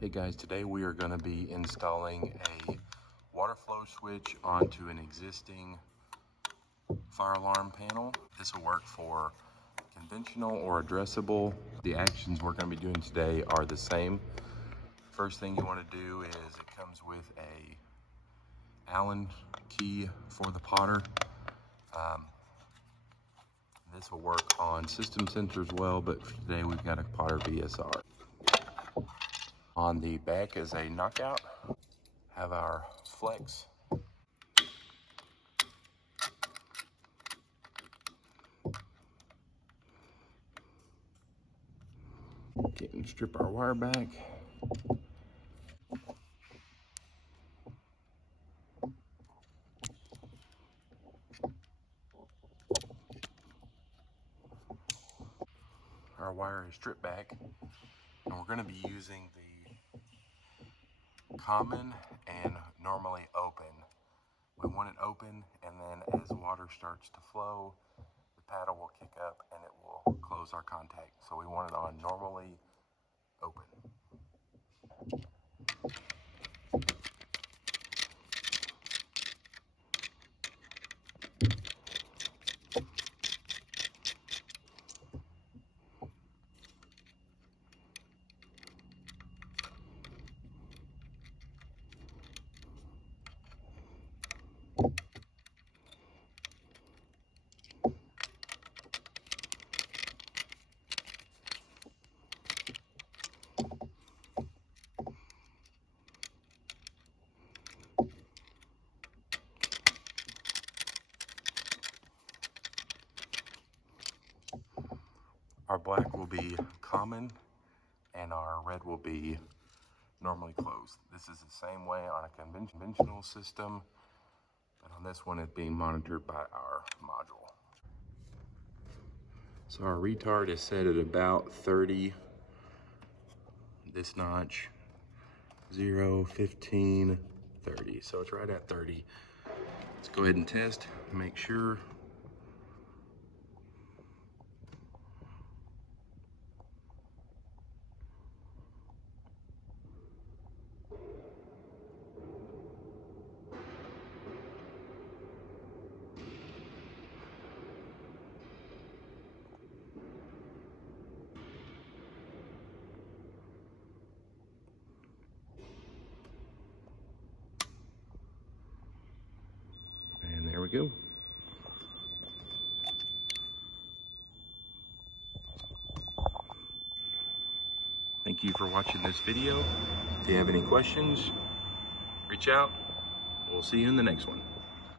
Hey guys, today we are going to be installing a WaterFlow switch onto an existing fire alarm panel. This will work for conventional or addressable. The actions we're going to be doing today are the same. First thing you want to do is it comes with a Allen key for the potter. This will work on system sensors as well, but for today we've got a potter VSR. On the back is a knockout. Have our flex. Get and strip our wire back. Our wire is stripped back, and we're going to be using the common and normally open. We want it open, and then as the water starts to flow, the paddle will kick up and it will close our contact. So we want it on normally open. Our black will be common and our red will be normally closed. This is the same way on a conventional system, but on this one it's being monitored by our module. So our retard is set at about 30. This notch, 0, 15, 30. So it's right at 30. Let's go ahead and test, make sure. And there we go. Thank you for watching this video. If you have any questions, reach out. We'll see you in the next one.